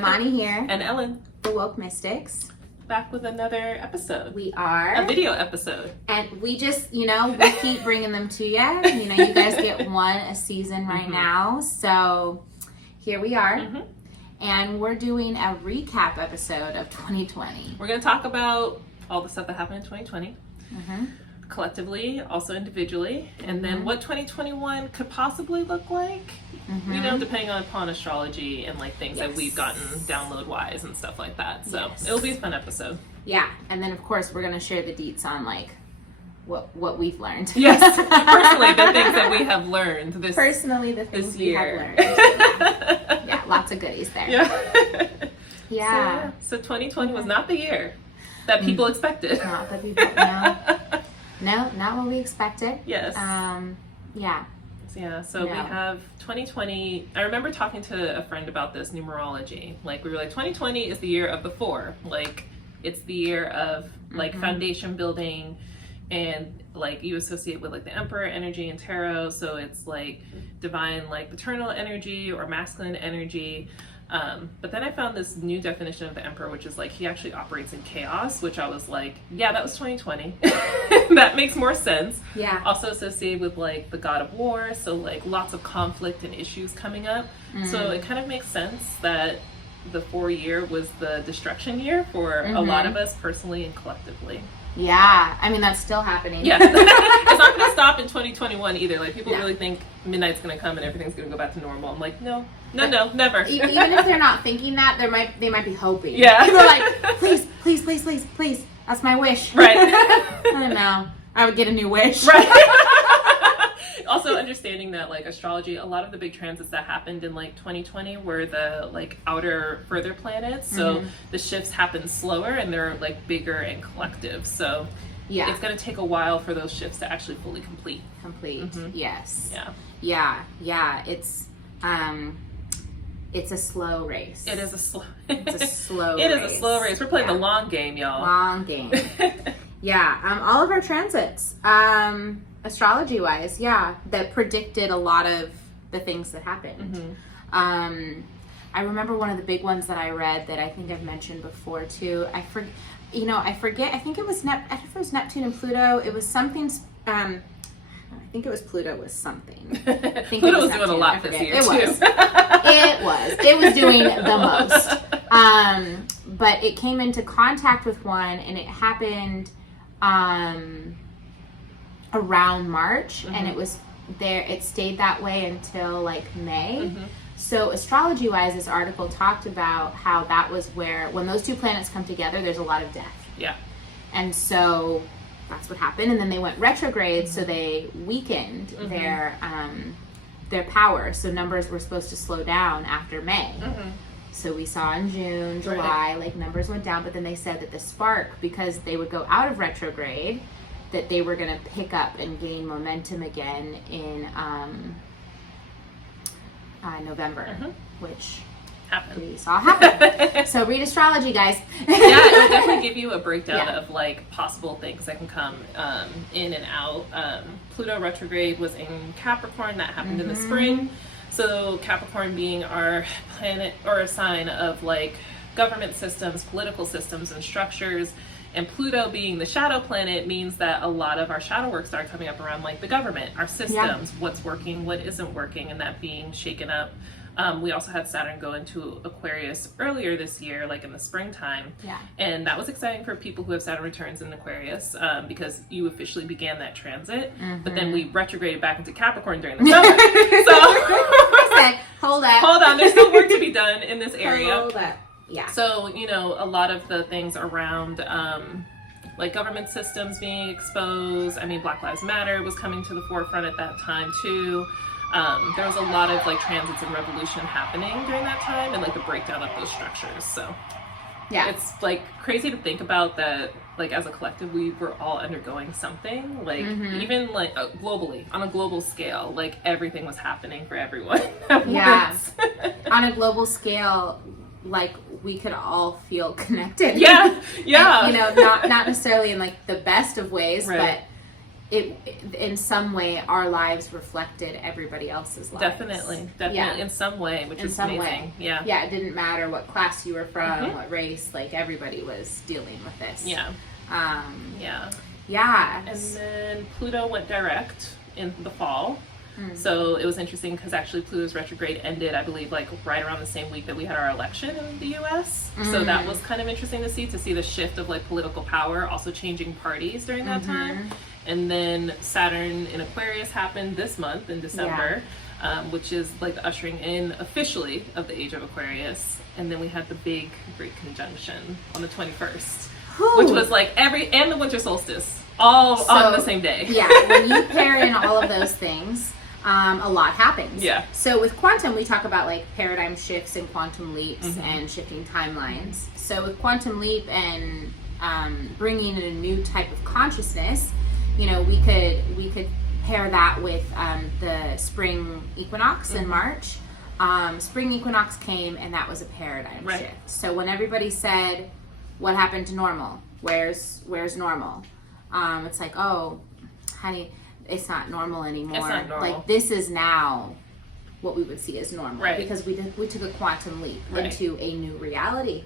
Imani here. And Ellen. The Woke Mystix. Back with another episode. We are. A video episode. And we just, we keep bringing them to you. You guys get one a season right now. So here we are. And we're doing a recap episode of 2020. We're going to talk about all the stuff that happened in 2020. Collectively, also individually, and then what 2021 could possibly look like, depending upon astrology and like things that we've gotten download wise and stuff like that. So it'll be a fun episode. Yeah, and then of course we're gonna share the deets on like what we've learned. Yes, personally the things that we have learned this we have learned. Yeah, lots of goodies there. Yeah. So 2020 was not the year that people expected. Not that people No, not what we expected. Yes. So we have 2020. I remember talking to a friend about this numerology. Like we were like, 2020 is the year of the 4. Like it's the year of like foundation building, and like you associate with like the Emperor energy and tarot. So it's like divine, like paternal energy or masculine energy. But then I found this new definition of the Emperor, which is like he actually operates in chaos, which I was like, yeah, that was 2020. That makes more sense. Yeah. Also associated with like the god of war, so like lots of conflict and issues coming up. So it kind of makes sense that the 4 year was the destruction year for a lot of us personally and collectively. Yeah, I mean that's still happening. Yeah, it's not going to stop in 2021 either. Like people really think midnight's going to come and everything's going to go back to normal. I'm like, no, never. Even if they're not thinking that, they might be hoping. Yeah, they're like, please, that's my wish. Right. I don't know. I would get a new wish. Right. Also understanding that like astrology, a lot of the big transits that happened in like 2020 were the like outer further planets. So the shifts happen slower and they're like bigger and collective. So it's going to take a while for those shifts to actually fully complete. Yes. Yeah. It's a slow race. It is a slow. It's a slow. It is a slow race. We're playing the long game, y'all. Long game. All of our transits. Astrology wise, that predicted a lot of the things that happened. I remember one of the big ones that I read that I think I've mentioned before too. I forget. I think it was Neptune and Pluto. It was something. I think it was Pluto was something. I think Pluto was doing a lot this year too. It was doing the most. But it came into contact with one, and it happened. Around March, and it was there. It stayed that way until like May. So astrology wise, this article talked about how that was where when those two planets come together, there's a lot of death. Yeah. And so that's what happened. And then they went retrograde, so they weakened their power. So numbers were supposed to slow down after May. So we saw in June, July, like numbers went down, but then they said that the spark, because they would go out of retrograde, that they were going to pick up and gain momentum again in November, which we saw happen. So read astrology, guys. It will definitely give you a breakdown of like possible things that can come in and out. Pluto retrograde was in Capricorn. That happened in the spring. So Capricorn being our planet or a sign of like government systems, political systems and structures. And Pluto being the shadow planet means that a lot of our shadow work started coming up around like the government, our systems, what's working, what isn't working, and that being shaken up. We also had Saturn go into Aquarius earlier this year, like in the springtime. And that was exciting for people who have Saturn returns in Aquarius because you officially began that transit. But then we retrograded back into Capricorn during the summer. Hold on, there's still work to be done in this area. Hold up. Yeah. So, a lot of the things around like government systems being exposed. I mean, Black Lives Matter was coming to the forefront at that time too. There was a lot of like transits and revolution happening during that time and like the breakdown of those structures. So it's like crazy to think about that, like as a collective, we were all undergoing something like even like globally on a global scale, like everything was happening for everyone at once. On a global scale, like we could all feel connected. Yeah. And, not necessarily in like the best of ways, but in some way our lives reflected everybody else's lives. Definitely in some way, which is amazing. Yeah, it didn't matter what class you were from, what race, like everybody was dealing with this. And then Pluto went direct in the fall. So it was interesting because actually Pluto's retrograde ended, I believe, like right around the same week that we had our election in the U.S. So that was kind of interesting to see the shift of like political power, also changing parties during that time. And then Saturn in Aquarius happened this month in December, which is like the ushering in officially of the age of Aquarius. And then we had the big great conjunction on the 21st, which was like and the winter solstice all on the same day. When you pair in all of those things, a lot happens. So with quantum, we talk about like paradigm shifts and quantum leaps and shifting timelines. So with quantum leap and bringing in a new type of consciousness, you know, we could pair that with the spring equinox in March. Spring equinox came, and that was a paradigm shift. So when everybody said, "What happened to normal? Where's normal?" It's like, oh, honey, it's not normal anymore. It's not normal. Like, this is now what we would see as normal, because we took a quantum leap into a new reality.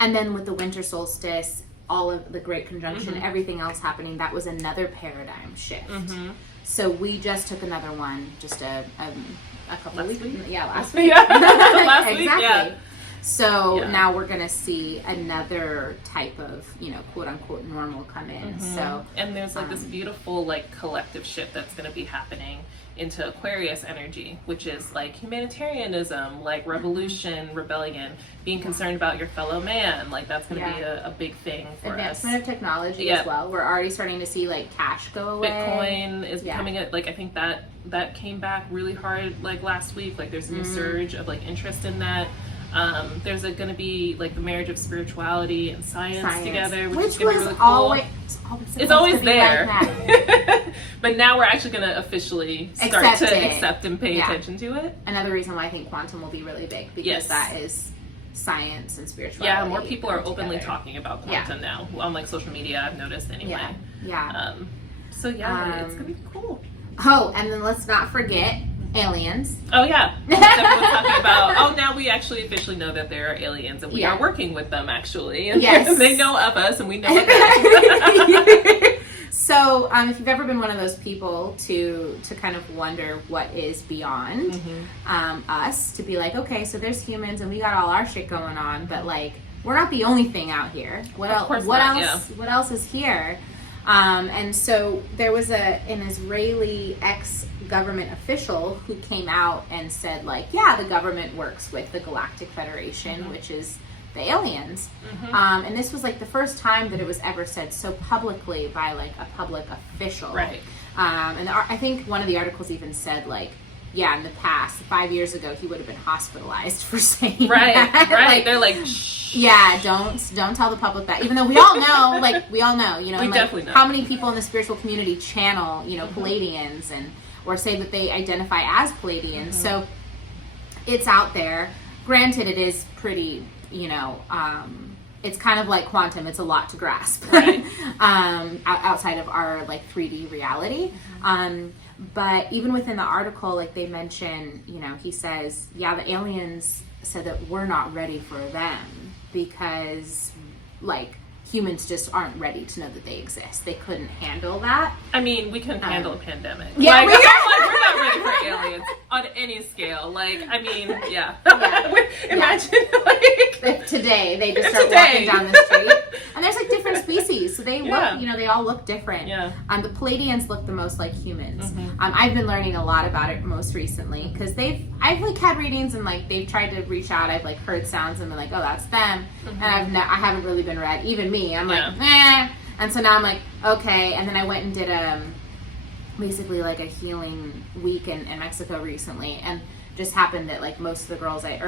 And then with the winter solstice, all of the great conjunction, everything else happening, that was another paradigm shift. So we just took another one just a couple weeks. Last week. Last week. Exactly. So now we're going to see another type of, you know, quote unquote normal come in. So, and there's like this beautiful like collective shift that's going to be happening into Aquarius energy, which is like humanitarianism, like revolution, rebellion, being concerned about your fellow man. Like that's going to be a big thing for advancement of technology as well. We're already starting to see like cash go away. Bitcoin is becoming like, I think that came back really hard like last week. Like there's a new surge of like interest in that. There's going to be like the marriage of spirituality and science together, which is going to be really cool. It's always there. Like but now we're actually going to officially start to accept and pay attention to it. Another reason why I think quantum will be really big, because that is science and spirituality. Yeah, more people are openly talking about quantum now on like social media, I've noticed anyway. So it's going to be cool. Oh, and then let's not forget aliens. Oh yeah, definitely talking about. Now we actually officially know that there are aliens, and we are working with them actually, and they know of us, and we know of them. So, if you've ever been one of those people to kind of wonder what is beyond us, to be like, okay, so there's humans, and we got all our shit going on, but like we're not the only thing out here. What else? What else is here? And so there was an Israeli ex-government official who came out and said, like, yeah, the government works with the Galactic Federation, which is the aliens. And this was like the first time that it was ever said so publicly by like a public official. And I think one of the articles even said like, yeah, in the past, 5 years ago, he would have been hospitalized for saying that. Like, they're like, shh. Yeah, don't tell the public that. Even though we all know, you know, we like, definitely know. How many people in the spiritual community channel, you know, Palladians or say that they identify as Palladians. So it's out there. Granted, it is pretty, you know, it's kind of like quantum. It's a lot to grasp outside of our like 3D reality. But even within the article, like they mention, you know, he says, yeah, the aliens said that we're not ready for them because like humans just aren't ready to know that they exist. They couldn't handle that. I mean, we couldn't handle a pandemic. Yeah, like, we're not ready for aliens on any scale. Like, I mean, imagine like today they just start walking down the street, and there's like different species, so they look, you know, they all look different. The Palladians look the most like humans. I've been learning a lot about it most recently because I've like had readings and like they've tried to reach out. I've like heard sounds and been like, oh, that's them, and I haven't really been read. Even me. I'm like, and so now I'm like, okay. And then I went and did basically like a healing week in Mexico recently, and just happened that like most of the girls I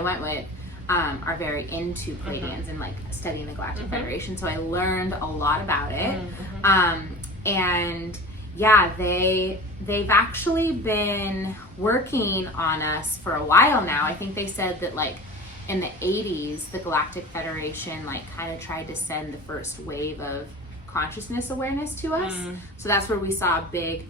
went with are very into Palladians and like studying the Galactic Federation. So I learned a lot about it. And yeah, they've actually been working on us for a while now. I think they said that like in the 80s, the Galactic Federation like kind of tried to send the first wave of consciousness awareness to us. So that's where we saw a big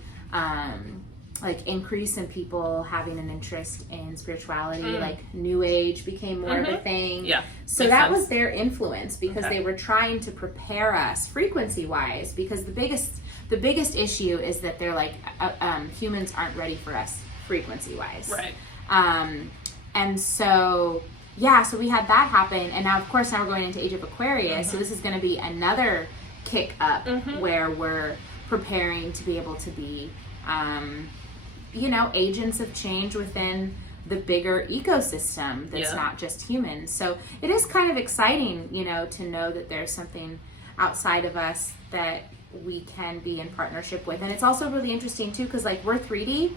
like increase in people having an interest in spirituality. Like New Age became more of a thing. So that was their influence, because they were trying to prepare us frequency wise, because the biggest issue is that they're like humans aren't ready for us frequency wise, and so so we had that happen, and now of course now we're going into Age of Aquarius, so this is going to be another kick up where we're preparing to be able to be you know, agents of change within the bigger ecosystem that's not just humans. So it is kind of exciting, you know, to know that there's something outside of us that we can be in partnership with. And it's also really interesting too, because like we're 3D,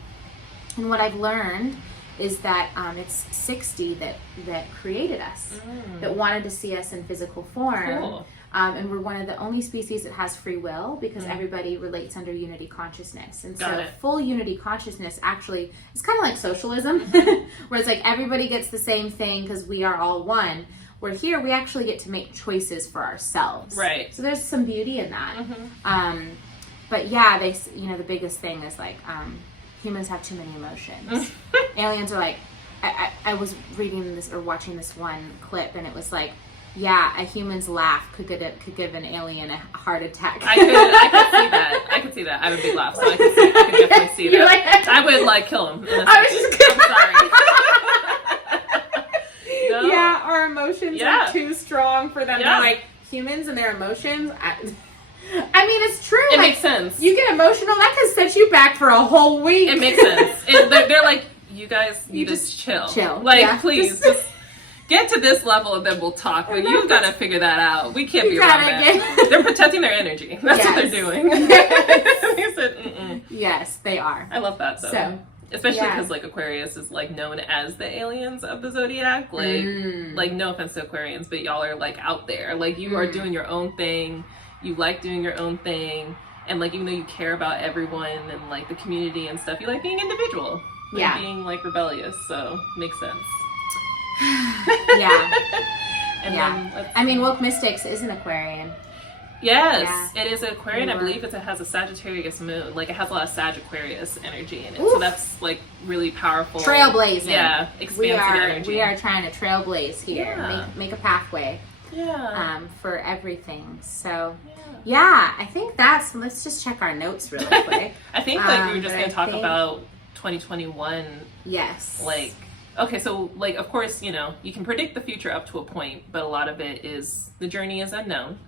and what I've learned is that it's 6D that created us, that wanted to see us in physical form. Cool. And we're one of the only species that has free will, because everybody relates under unity consciousness. And so full unity consciousness actually is kind of like socialism, where it's like everybody gets the same thing because we are all one. Where here we actually get to make choices for ourselves. Right. So there's some beauty in that. But yeah, they, you know, the biggest thing is like humans have too many emotions. Aliens are like, I was reading this or watching this one clip, and it was like, yeah, a human's laugh could give an alien a heart attack. I could see that. I could see that. I have a big laugh, so I could definitely see that. Like, I would like kill him. I was just kidding. I'm sorry. No. Yeah, our emotions are too strong for them. Yeah. Like humans and their emotions. I mean, it's true. It like, makes sense. You get emotional, that could set you back for a whole week. It makes sense. They're like, you guys need to chill. Like, please, just get to this level and then we'll talk. But you gotta figure that out. We can't be around that. They're protecting their energy. That's what they're doing. They said, yes, they are. I love that though. So, especially because like Aquarius is like known as the aliens of the zodiac. Like no offense to Aquarians, but y'all are like out there. Like you are doing your own thing. You like doing your own thing, and like even though you care about everyone and like the community and stuff, you like being individual. Like being like rebellious. So makes sense. I mean, Woke Mystix is an Aquarian. Yes, it is an Aquarian. I believe it has a Sagittarius moon. Like it has a lot of Sagittarius energy in it. Oof. So that's like really powerful. Trailblazing. Yeah, expansive energy. We are trying to trailblaze here. Yeah. Make a pathway. Yeah. For everything. So I think let's just check our notes really quick. I think like we were just going to talk about 2021. Yes. Like, okay, so like of course, you know, you can predict the future up to a point, but a lot of it is the journey is unknown.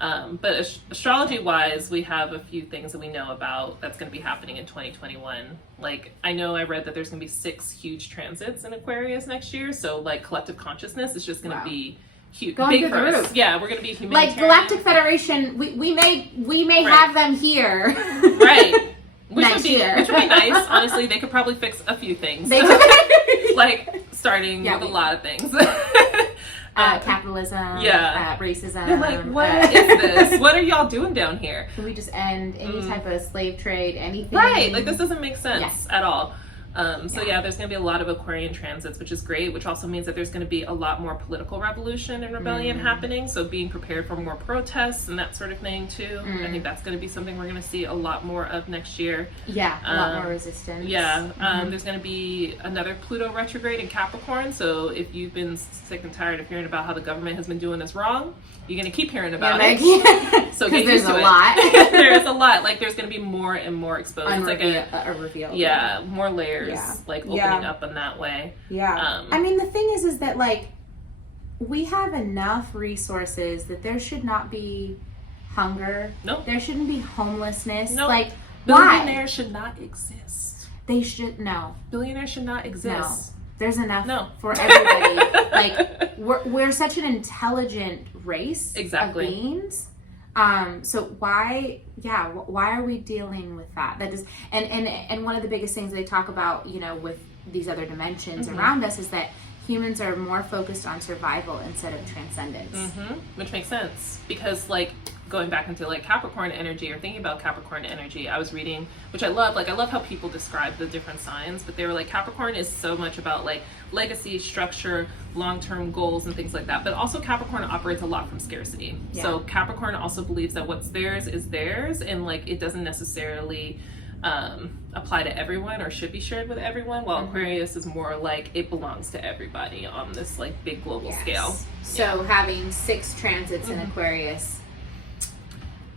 But astrology wise, we have a few things that we know about that's going to be happening in 2021. Like I know I read that there's going to be 6 huge transits in Aquarius next year. So like collective consciousness is just going to be huge, big for us. Yeah, we're going to be humanitarian. Like Galactic Federation, we may have them here. Right. Which next year. Which would be nice. Honestly, they could probably fix a few things. Like starting with a lot of things. Capitalism, racism. They're like, what is this? What are y'all doing down here? Can we just end any type of slave trade, anything? Right, like this doesn't make sense at all. There's going to be a lot of Aquarian transits, which is great, which also means that there's going to be a lot more political revolution and rebellion happening. So being prepared for more protests and that sort of thing too. I think that's going to be something we're going to see a lot more of next year. Yeah, a lot more resistance. Yeah, there's going to be another Pluto retrograde in Capricorn. So if you've been sick and tired of hearing about how the government has been doing this wrong, you're going to keep hearing about it. So get used to it. Lot. There's a lot. Like there's going to be more and more exposed. It's like a reveal. Yeah, more layers. Like opening up in that way. Yeah. I mean, the thing is that like we have enough resources that there should not be hunger. Nope. There shouldn't be homelessness. Nope. Like billionaires should not exist. They should Billionaires should not exist. No. There's enough for everybody. Like we're such an intelligent race of beings. So why are we dealing with that? That is, and one of the biggest things they talk about, you know, with these other dimensions around us is that humans are more focused on survival instead of transcendence. Which makes sense, because like going back into like Capricorn energy, or thinking about Capricorn energy, I was reading, which I love, like I love how people describe the different signs, but they were like, Capricorn is so much about like legacy, structure, long-term goals and things like that, but also Capricorn operates a lot from scarcity. So Capricorn also believes that what's theirs is theirs, and like it doesn't necessarily apply to everyone or should be shared with everyone, while Aquarius is more like it belongs to everybody on this like big global scale. So having 6 transits in Aquarius,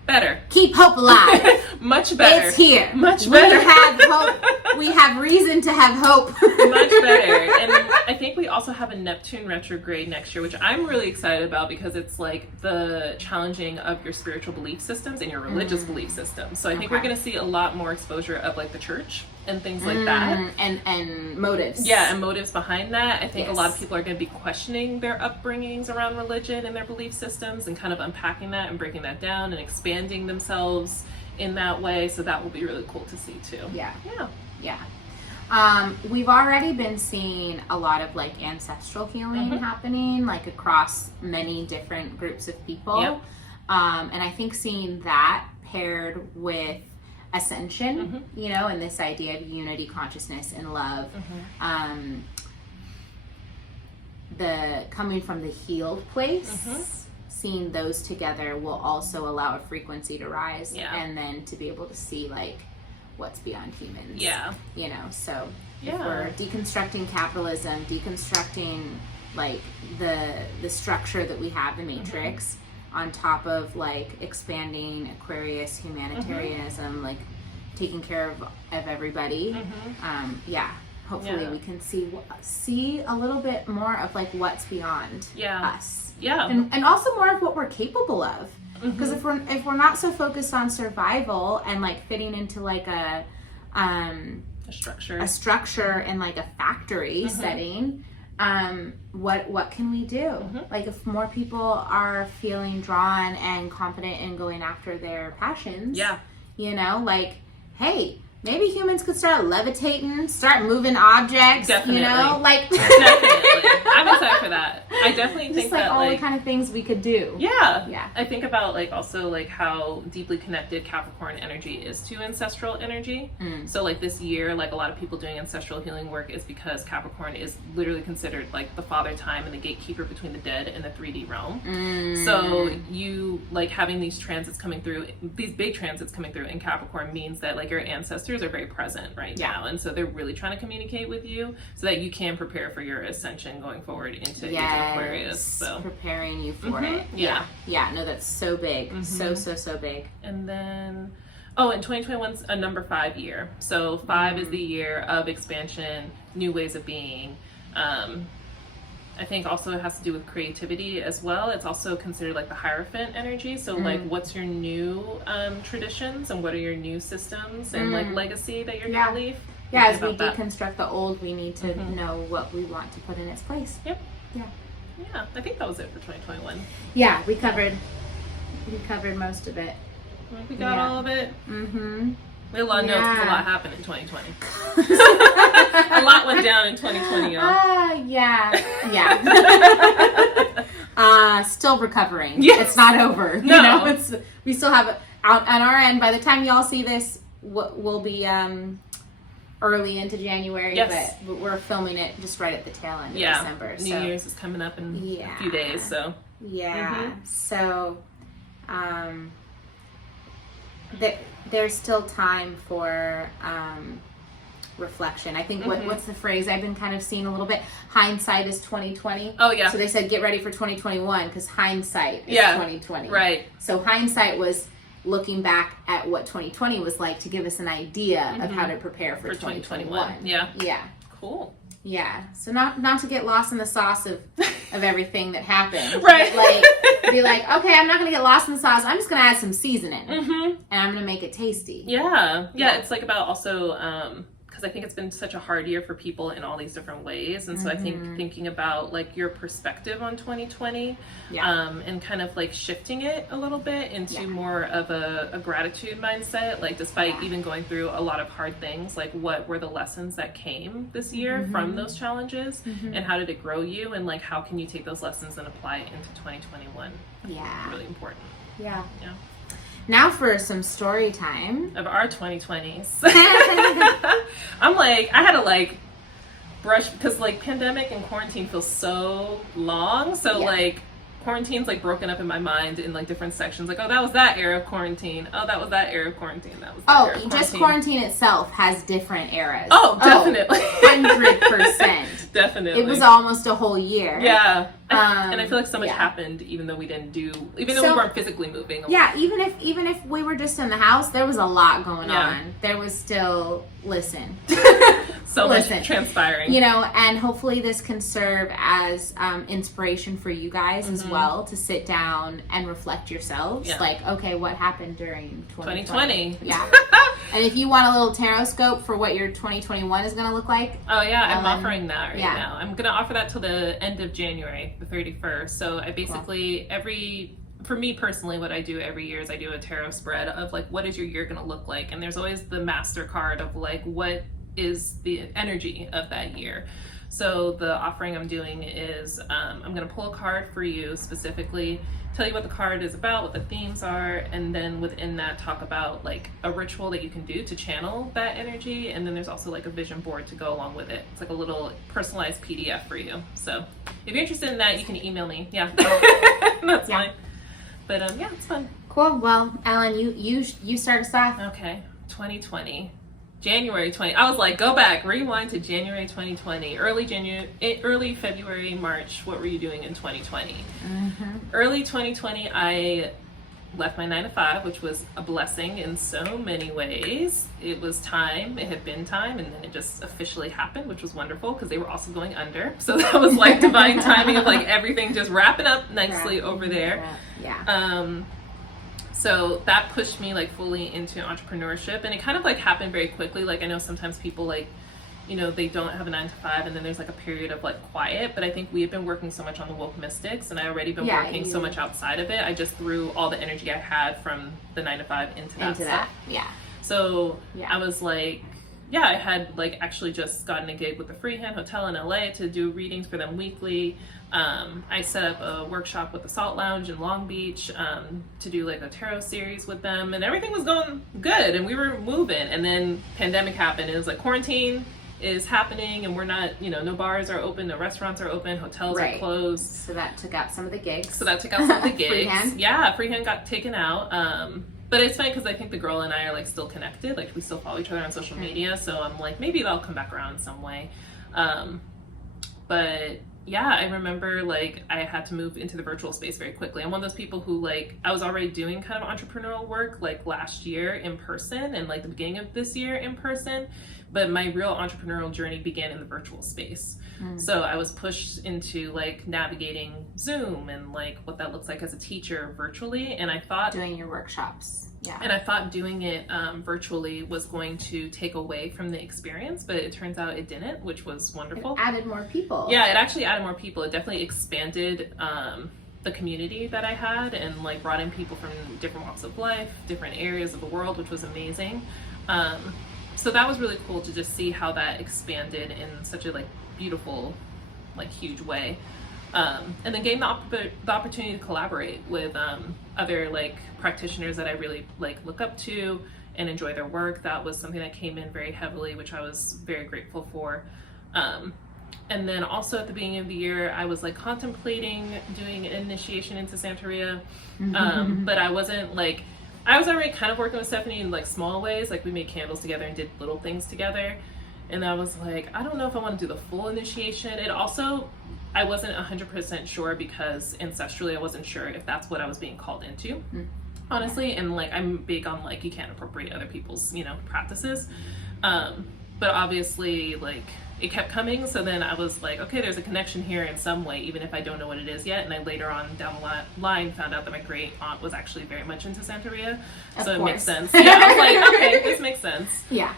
better. Keep hope alive. Much better. It's here. Much better. We have hope. We have reason to have hope. Much better. And I think we also have a Neptune retrograde next year, which I'm really excited about, because it's like the challenging of your spiritual belief systems and your religious belief systems. So I think we're going to see a lot more exposure of like the church and things like that. And motives. Yeah, and motives behind that. I think a lot of people are going to be questioning their upbringings around religion and their belief systems, and kind of unpacking that and breaking that down and expanding themselves in that way. So that will be really cool to see too. Yeah. We've already been seeing a lot of like ancestral healing happening, like across many different groups of people. And I think seeing that paired with Ascension, you know, and this idea of unity, consciousness, and love, the coming from the healed place, seeing those together will also allow a frequency to rise, and then to be able to see like what's beyond humans. You know, so if we're deconstructing capitalism, deconstructing like the structure that we have, the matrix, on top of like expanding Aquarius humanitarianism, like taking care of everybody. Hopefully we can see a little bit more of like what's beyond us. And also more of what we're capable of. Because if we're not so focused on survival and like fitting into like a structure and like a factory setting, what can we do? Like if more people are feeling drawn and confident in going after their passions, you know, like, hey, maybe humans could start levitating, start moving objects, you know, like definitely. I'm excited for that. I definitely think like that all like the kind of things we could do. I think about like also like how deeply connected Capricorn energy is to ancestral energy. So like this year, like a lot of people doing ancestral healing work is because Capricorn is literally considered like the father time and the gatekeeper between the dead and the 3D realm. So you like having these transits coming through, these big transits coming through in Capricorn, means that like your ancestors are very present right now, and so they're really trying to communicate with you so that you can prepare for your ascension going forward into Aquarius. So preparing you for it. No, that's so big. So big. And then in 2021's a number 5 year, so 5 is the year of expansion, new ways of being. I think also it has to do with creativity as well. It's also considered like the Hierophant energy. So like what's your new traditions, and what are your new systems and like legacy that you're gonna leave? As we deconstruct the old, we need to know what we want to put in its place. Yeah, I think that was it for 2021. Yeah, we covered most of it. We got all of it. We had a lot of notes because a lot happened in 2020. A lot went down in 2020, y'all. Still recovering. It's not over. No. You know, we still have it out on our end. By the time y'all see this, we'll be early into January, but we're filming it just right at the tail end of December. New Year's is coming up in a few days, so. So there's still time for reflection. I think what's the phrase I've been kind of seeing a little bit? Hindsight is 2020. Oh yeah. So they said get ready for 2021 because hindsight is 2020. Right. So hindsight was looking back at what 2020 was like to give us an idea of how to prepare for 2021. Yeah. Cool. Yeah. So not to get lost in the sauce of everything that happened. Right. Like be like, okay, I'm not gonna get lost in the sauce. I'm just gonna add some seasoning, and I'm gonna make it tasty. Yeah. It's like about also because because I think it's been such a hard year for people in all these different ways. And so I think thinking about like your perspective on 2020 and kind of like shifting it a little bit into more of a gratitude mindset, like despite even going through a lot of hard things, like what were the lessons that came this year from those challenges and how did it grow you, and like how can you take those lessons and apply it into 2021? Really important. Yeah. Now for some story time of our 2020s. I'm like, I had to like brush, because like pandemic and quarantine feels so long. So like quarantine's like broken up in my mind in like different sections. Like, oh, that was that era of quarantine. Oh, that was that era of quarantine. That was that era of just quarantine itself has different eras. Oh, definitely. 100%. Definitely. It was almost a whole year. Yeah. And I feel like so much happened, even though we didn't even though we weren't physically moving. Yeah, even if we were just in the house, there was a lot going on. There was still, so much transpiring. You know, and hopefully this can serve as inspiration for you guys as well, to sit down and reflect yourselves. Like, okay, what happened during 2020? Yeah. And if you want a little tarot scope for what your 2021 is going to look like. Oh, yeah, I'm offering that right now. I'm going to offer that till the end of January, the 31st. So I basically, for me personally, what I do every year is I do a tarot spread of like, what is your year going to look like? And there's always the master card of like, what is the energy of that year. So the offering I'm doing is I'm going to pull a card for you specifically, tell you what the card is about, what the themes are, and then within that talk about like a ritual that you can do to channel that energy. And then there's also like a vision board to go along with it. It's like a little personalized PDF for you. So if you're interested in that, you can email me. Yeah. That's fine. But it's fun. Cool. Well, Ellen, you start us off. Okay. 2020. January 20. I was like, go back, rewind to January 2020. Early February, March. What were you doing in 2020? Early 2020, I left my 9-to-5, which was a blessing in so many ways. It was time. It had been time, and then it just officially happened, which was wonderful because they were also going under. So that was like divine timing of like everything just wrapping up nicely over there. So that pushed me like fully into entrepreneurship, and it kind of like happened very quickly. Like I know sometimes people like, you know, they don't have a 9-to-5 and then there's like a period of like quiet, but I think we have been working so much on the woke Mystix, and I already been working so much outside of it. I just threw all the energy I had from the 9-to-5 into that stuff. So I was like, I had like actually just gotten a gig with the Freehand Hotel in LA to do readings for them weekly. I set up a workshop with the Salt Lounge in Long Beach to do like a tarot series with them, and everything was going good and we were moving. And then pandemic happened, and it was like quarantine is happening and we're not, you know, no bars are open, no restaurants are open, hotels are closed. So that took out some of the gigs. Freehand. Yeah, Freehand got taken out. But it's funny because I think the girl and I are like still connected. Like we still follow each other on social media. So I'm like, maybe they'll come back around in some way. But yeah, I remember like I had to move into the virtual space very quickly. I'm one of those people who like, I was already doing kind of entrepreneurial work like last year in person and like the beginning of this year in person. But my real entrepreneurial journey began in the virtual space. So I was pushed into like navigating Zoom and like what that looks like as a teacher virtually. And I thought doing your workshops. And I thought doing it virtually was going to take away from the experience, but it turns out it didn't, which was wonderful. It added more people. Yeah, it actually added more people. It definitely expanded the community that I had and like brought in people from different walks of life, different areas of the world, which was amazing. So that was really cool to just see how that expanded in such a like beautiful, like huge way. And then gained the opportunity to collaborate with other like practitioners that I really like look up to and enjoy their work. That was something that came in very heavily, which I was very grateful for. And then also at the beginning of the year, I was like contemplating doing an initiation into Santeria, but I wasn't like, I was already kind of working with Stephanie in like small ways. Like we made candles together and did little things together. And I was like, I don't know if I want to do the full initiation. It also, I wasn't 100% sure because ancestrally I wasn't sure if that's what I was being called into, honestly. And like, I'm big on like, you can't appropriate other people's, you know, practices. But obviously like it kept coming. So then I was like, okay, there's a connection here in some way, even if I don't know what it is yet. And I later on down the line found out that my great aunt was actually very much into Santeria. So it makes sense. Yeah, I was like, okay, this makes sense. Yeah.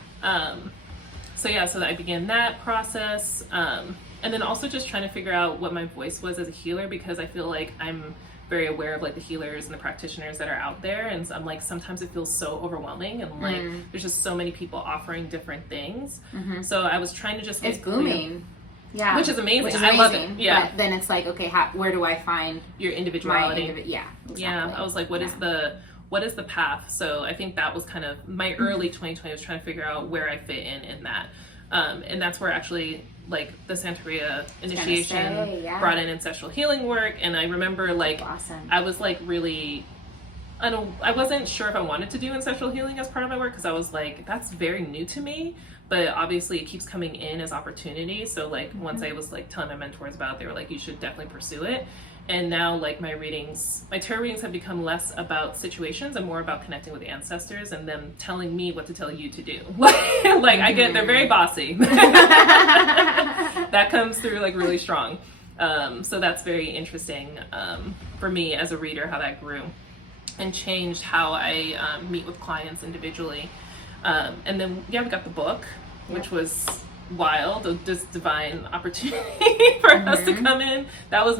So I began that process. And then also just trying to figure out what my voice was as a healer, because I feel like I'm very aware of like the healers and the practitioners that are out there, and so I'm like, sometimes it feels so overwhelming, and like there's just so many people offering different things. So I was trying to just it's booming. Yeah, which is amazing. I love it. Yeah, but then it's like, okay, where do I find your individuality? Exactly. Yeah, I was like, what is the path? So I think that was kind of my early 2020 was trying to figure out where I fit in that. And that's where actually like the Santeria initiation brought in ancestral healing work. And I remember like, awesome. I was like really, I wasn't sure if I wanted to do ancestral healing as part of my work, because I was like, that's very new to me, but obviously it keeps coming in as opportunity. So like once I was like telling my mentors about it, they were like, you should definitely pursue it. And now like my tarot readings have become less about situations and more about connecting with the ancestors and them telling me what to tell you to do. Like they're very bossy. That comes through like really strong. So that's very interesting for me as a reader, how that grew and changed how I meet with clients individually. And then we got the book, which was wild, just divine opportunity for us to come in. That was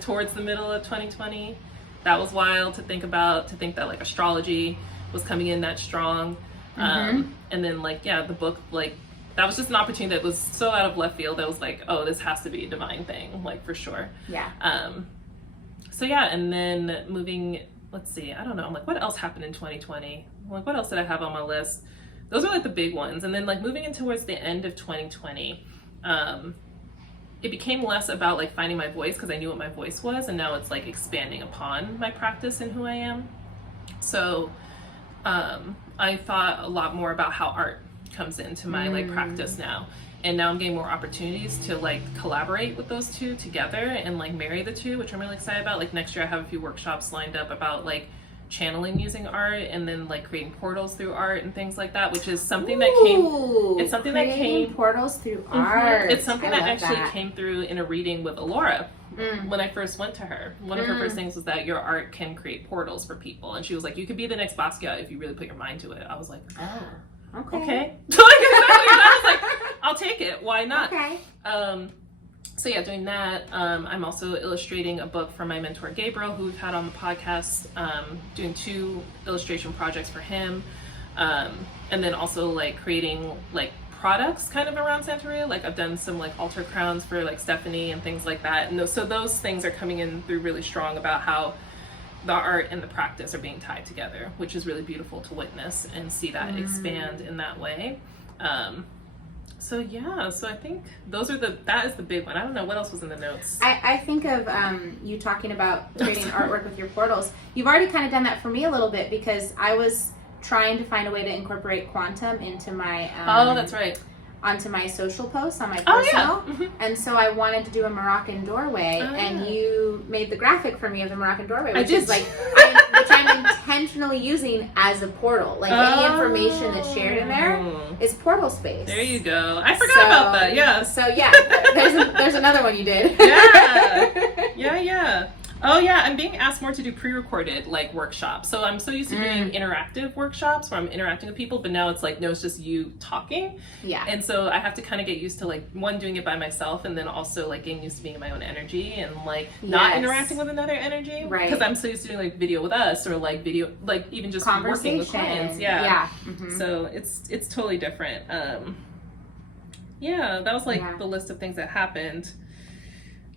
towards the middle of 2020. That was wild to think that like astrology was coming in that strong. And then the book, like that was just an opportunity that was so out of left field. That was like, oh, this has to be a divine thing, like for sure. Yeah. And then moving, let's see, I don't know, I'm like, what else happened in 2020? I'm like, what else did I have on my list? Those are like the big ones. And then like moving in towards the end of 2020, it became less about like finding my voice, because I knew what my voice was, and now it's like expanding upon my practice and who I am. So I thought a lot more about how art comes into my like practice now. And now I'm getting more opportunities to like collaborate with those two together and like marry the two, which I'm really excited about. Like next year I have a few workshops lined up about like channeling using art, and then like creating portals through art and things like that, which is something that came portals through art. It's something that actually came through in a reading with Alora. When I first went to her, one of her first things was that your art can create portals for people, and she was like, you could be the next Basquiat if you really put your mind to it. I was like, oh, okay. I was like, I'll take it, why not? Okay. So doing that. I'm also illustrating a book for my mentor Gabriel, who we've had on the podcast, doing 2 illustration projects for him, and then also like creating like products kind of around Santeria. Like I've done some like altar crowns for like Stephanie and things like that, and so those things are coming in through really strong about how the art and the practice are being tied together, which is really beautiful to witness and see that expand in that way. So I think that is the big one. I don't know what else was in the notes. I think of you talking about creating artwork with your portals. You've already kind of done that for me a little bit, because I was trying to find a way to incorporate quantum into my that's right, onto my social posts on my personal. And so I wanted to do a Moroccan doorway, and you made the graphic for me of the Moroccan doorway, which is like which I'm intentionally using as a portal. Like any information that's shared in there is portal space. There you go. I forgot about that. Yeah. So there's another one you did. Yeah. Oh yeah, I'm being asked more to do pre-recorded like workshops. So I'm so used to doing interactive workshops where I'm interacting with people, but now it's like, no, it's just you talking. Yeah. And so I have to kind of get used to like, one, doing it by myself, and then also like getting used to being in my own energy and like not interacting with another energy. Right. Because I'm so used to doing like video with us, or like video, like even just working with clients. Yeah. So it's totally different. That was like the list of things that happened.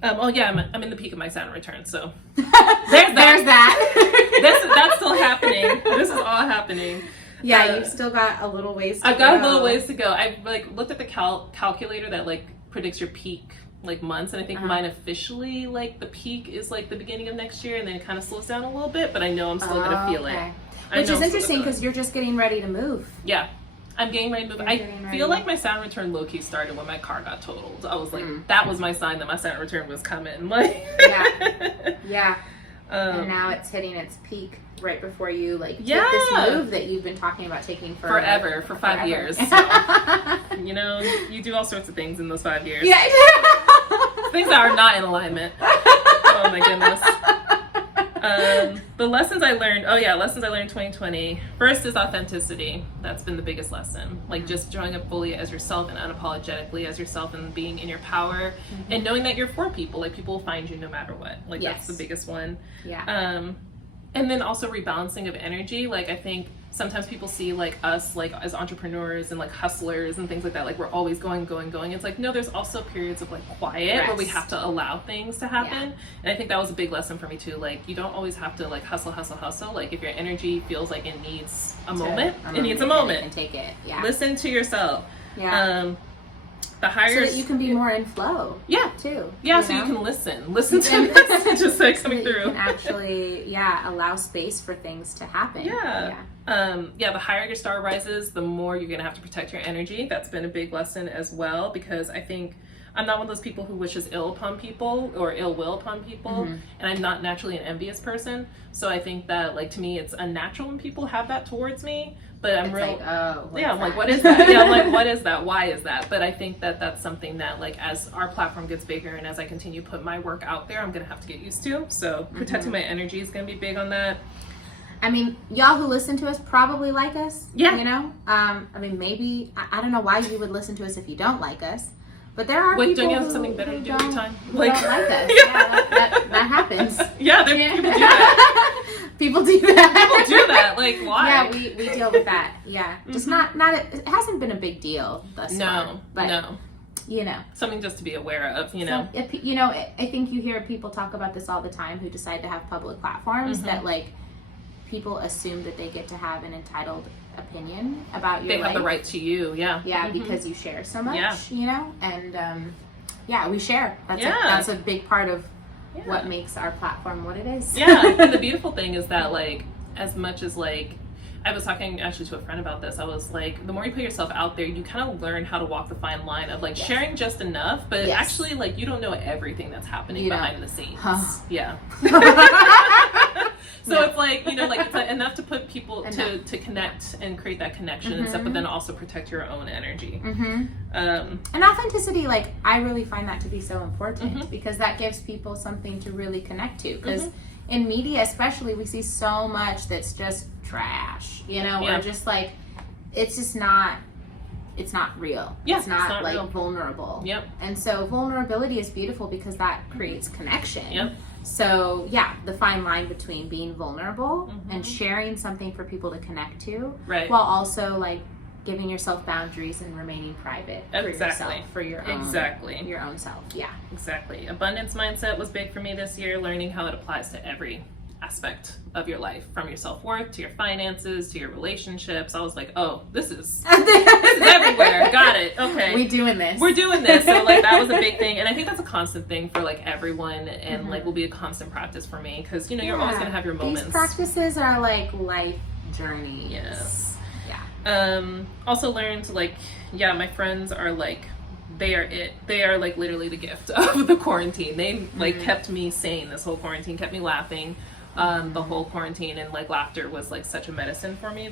I'm in the peak of my Saturn return, so there's that. That's still happening. This is all happening. Yeah, you've still got a little ways to go. I've got a little ways to go. I've like looked at the calculator that like predicts your peak like months, and I think mine officially like the peak is like the beginning of next year, and then it kind of slows down a little bit, but I know I'm still gonna feel it. Which is interesting, because you're just getting ready to move. Yeah. I'm getting ready to move. I feel like my Saturn return low-key started when my car got totaled. I was like, that was my sign that my Saturn return was coming. Like, yeah. And now it's hitting its peak right before you take this move that you've been talking about taking for 5 years. So, you do all sorts of things in those 5 years. Yeah. Things that are not in alignment. Oh my goodness. The lessons I learned, lessons I learned in 2020. First is authenticity. That's been the biggest lesson. Like just showing up fully as yourself and unapologetically as yourself and being in your power and knowing that you're for people. Like people will find you no matter what. Like that's the biggest one. Yeah. And then also rebalancing of energy. Like I think sometimes people see like us like as entrepreneurs and like hustlers and things like that. Like we're always going. It's like, no, there's also periods of like quiet where we have to allow things to happen. And I think that was a big lesson for me too. Like you don't always have to like hustle. Like if your energy feels like it needs a moment, it needs a moment. And take it. Yeah. Listen to yourself. Yeah. The higher so that you can be more in flow. Yeah. Too. Yeah, so you can listen to messages that are coming through. You can actually, allow space for things to happen. Yeah. The higher your star rises, the more you're going to have to protect your energy. That's been a big lesson as well, because I think I'm not one of those people who wishes ill upon people or ill will upon people. And I'm not naturally an envious person. So I think that, like, to me, it's unnatural when people have that towards me. But I'm like, what is that? Yeah, I'm like, what is that? Why is that? But I think that that's something that, like, as our platform gets bigger and as I continue to put my work out there, I'm going to have to get used to. So protecting my energy is going to be big on that. I mean, y'all who listen to us probably like us. Yeah. You know? I mean, maybe, I don't know why you would listen to us if you don't like us. But there are people don't you have something better to do with your time? Like, don't like us. Yeah, that happens. Yeah, people do that. People do that. People do that. Like, why? Yeah, we deal with that. Yeah. Just not it hasn't been a big deal thus far. But, no. You know. Something just to be aware of, you know. So, I think you hear people talk about this all the time who decide to have public platforms that, like, people assume that they get to have an entitled opinion about your life. They have the right to you, Yeah, because you share so much, you know? And, we share. That's a big part of what makes our platform what it is. Yeah, and the beautiful thing is that, like, as much as, like, I was talking actually to a friend about this. I was like, the more you put yourself out there, you kind of learn how to walk the fine line of, like, sharing just enough, but actually, like, you don't know everything that's happening behind the scenes. Yeah. So it's like, like it's enough to put people to connect and create that connection and stuff, but then also protect your own energy. And authenticity, like, I really find that to be so important because that gives people something to really connect to. Because in media, especially, we see so much that's just trash, or just like, it's just not. It's not real. Yeah, it's not like real. Vulnerable. Yep. And so vulnerability is beautiful because that creates connection. Yep. So the fine line between being vulnerable and sharing something for people to connect to, while also like giving yourself boundaries and remaining private for yourself, for your own, your own self. Yeah. Exactly. Abundance mindset was big for me this year, learning how it applies to every aspect of your life, from your self-worth to your finances to your relationships. I was like, oh, this is everywhere. Got it. Okay, we're doing this. So like that was a big thing, and I think that's a constant thing for like everyone, and like will be a constant practice for me because you're always gonna have your moments. These practices are like life journeys. Yes. Also learned like my friends are like, they are like literally the gift of the quarantine. They like kept me sane this whole quarantine, kept me laughing the whole quarantine, and like laughter was like such a medicine for me.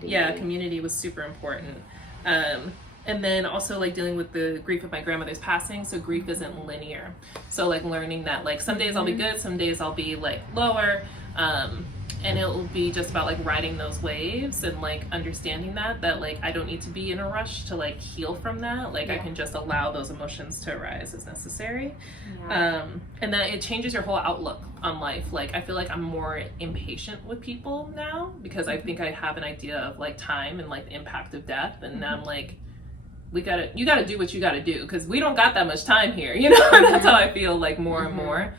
Community was super important. And then also like dealing with the grief of my grandmother's passing. So grief isn't linear. So like learning that like some days I'll be good, some days I'll be like lower. And it will be just about like riding those waves and like understanding that like I don't need to be in a rush to like heal from that. Like I can just allow those emotions to arise as necessary. And then it changes your whole outlook on life. Like I feel like I'm more impatient with people now because I think I have an idea of like time and like the impact of death. And now I'm like, you gotta do what you gotta do because we don't got that much time here. That's how I feel like more and more.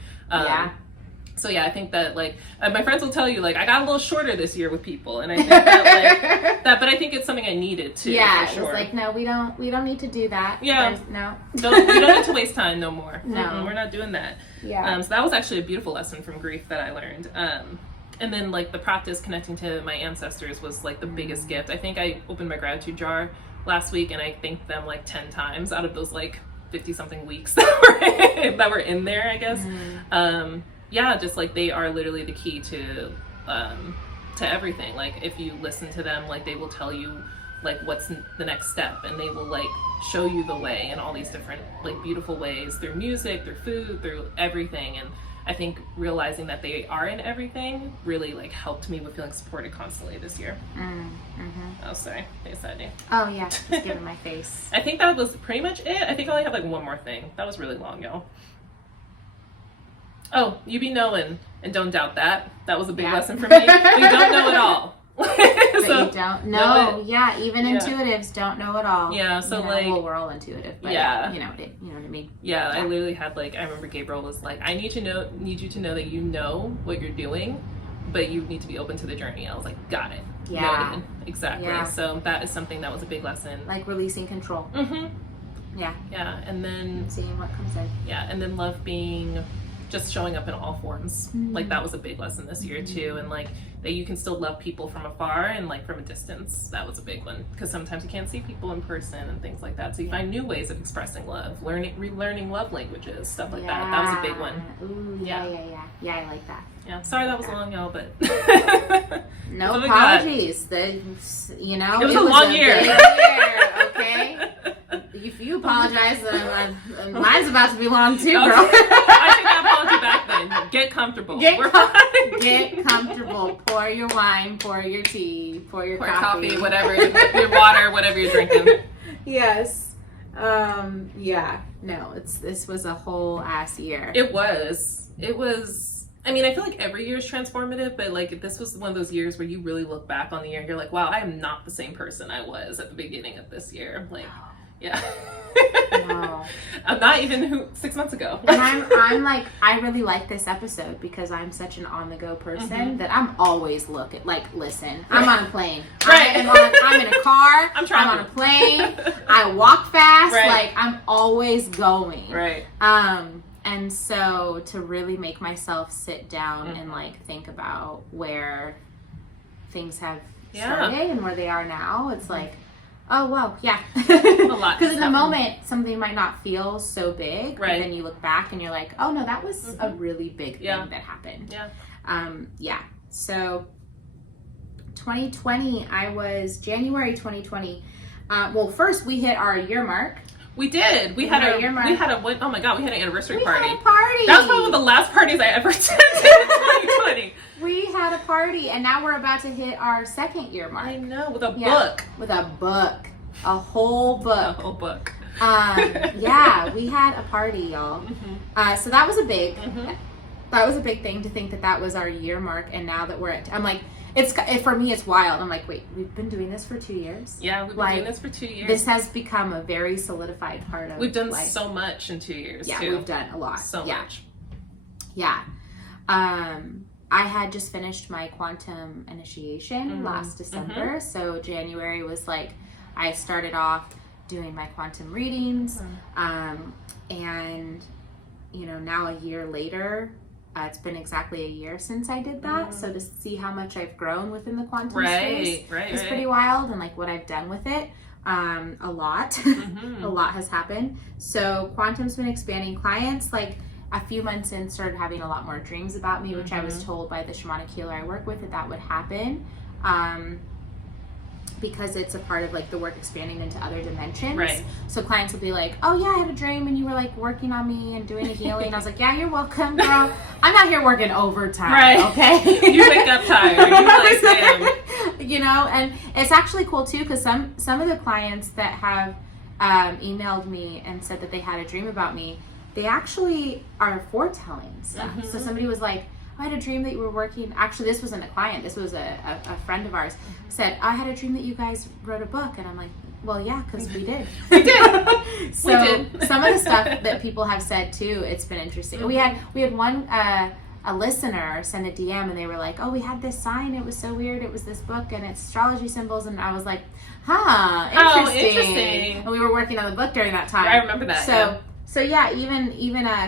So I think that like my friends will tell you like I got a little shorter this year with people, and I think that like that, but I think it's something I needed to. Yeah, for sure. It's like no, we don't need to do that. Yeah, we don't need to waste time no more. No, we're not doing that. Yeah. So that was actually a beautiful lesson from grief that I learned. And then like the practice connecting to my ancestors was like the biggest gift. I think I opened my gratitude jar last week, and I thanked them like 10 times out of those like 50 something weeks that were in there, I guess. Just like they are literally the key to everything. Like if you listen to them, like they will tell you like what's the next step, and they will like show you the way in all these different like beautiful ways through music, through food, through everything. And I think realizing that they are in everything really like helped me with feeling supported constantly this year. Oh, sorry. Face ID. Oh, yeah. Just giving my face. I think that was pretty much it. I think I only have like one more thing. That was really long, y'all. Oh, you be knowing, and don't doubt that. That was a big lesson for me. We don't know it all. But you don't know. Yeah, even intuitives don't know it all. Yeah, so like, well, we're all intuitive, but you know what I mean. Yeah, I literally had like, I remember Gabriel was like, I need you to know that you know what you're doing, but you need to be open to the journey. I was like, got it. Yeah, noted. Exactly. Yeah. So that is something that was a big lesson. Like releasing control. Yeah. Yeah, and then seeing what comes in. Yeah, and then love being just showing up in all forms. Like that was a big lesson this year too, and like that you can still love people from afar and like from a distance. That was a big one, because sometimes you can't see people in person and things like that, so you find new ways of expressing love, relearning love languages, stuff like that. That was a big one. Ooh, yeah, I like that. Yeah, sorry that was long, y'all, but no apologies. It was a long year. Okay. If you apologize, then mine's about to be long too, girl. I think I apologize back then. Get comfortable. Get comfortable. Pour your wine, pour your tea, pour your coffee, whatever, your water, whatever you're drinking. Yes. Yeah. No, this was a whole ass year. It was. I mean, I feel like every year is transformative, but like this was one of those years where you really look back on the year and you're like, wow, I am not the same person I was at the beginning of this year. Like, yeah. Wow. I'm not even 6 months ago. And I'm like, I really like this episode because I'm such an on the go person that I'm always listen, I'm on a plane. Right. I'm in a car. I'm on a plane. I walk fast. Right. Like I'm always going. Right. And so to really make myself sit down and like think about where things have started and where they are now, it's like, oh, wow, yeah. A lot. Because in the moment, something might not feel so big, but then you look back and you're like, oh, no, that was a really big thing that happened. Yeah. So 2020, January 2020. Well, first we hit our year mark. We did. We had an anniversary party. We had a party. That was probably one of the last parties I ever attended in 2020. We had a party, and now we're about to hit our second year mark. I know, with a book. With a book. A whole book. A whole book. Yeah, we had a party, y'all. So that was a big, thing to think that was our year mark, and now that I'm like, for me, it's wild. I'm like, wait, we've been doing this for 2 years? Yeah, we've been doing this for 2 years. This has become a very solidified part of We've done life. so much in 2 years, too. Yeah, we've done a lot. So much. Yeah. I had just finished my quantum initiation last December, so January was like, I started off doing my quantum readings, and, now a year later, it's been exactly a year since I did that, so to see how much I've grown within the quantum space is pretty wild, and like what I've done with it, a lot. A lot has happened. So quantum's been expanding. Clients, like a few months in, started having a lot more dreams about me, which I was told by the shamanic healer I work with that would happen. Because it's a part of like the work expanding into other dimensions. Right. So clients will be like, oh yeah, I had a dream and you were like working on me and doing a healing. And I was like, yeah, you're welcome, girl. I'm not here working overtime, okay? You wake up tired. You're like, damn. And it's actually cool too, because some of the clients that have emailed me and said that they had a dream about me, they actually are foretelling stuff. So somebody was like, I had a dream that you were working. Actually, this wasn't a client. This was a friend of ours. Said, I had a dream that you guys wrote a book. And I'm like, well, yeah, because we did. We did. So some of the stuff that people have said too, it's been interesting. We had one a listener send a DM and they were like, oh, we had this sign. It was so weird. It was this book and it's astrology symbols. And I was like, interesting. And we were working on the book during that time. I remember that. So yeah, even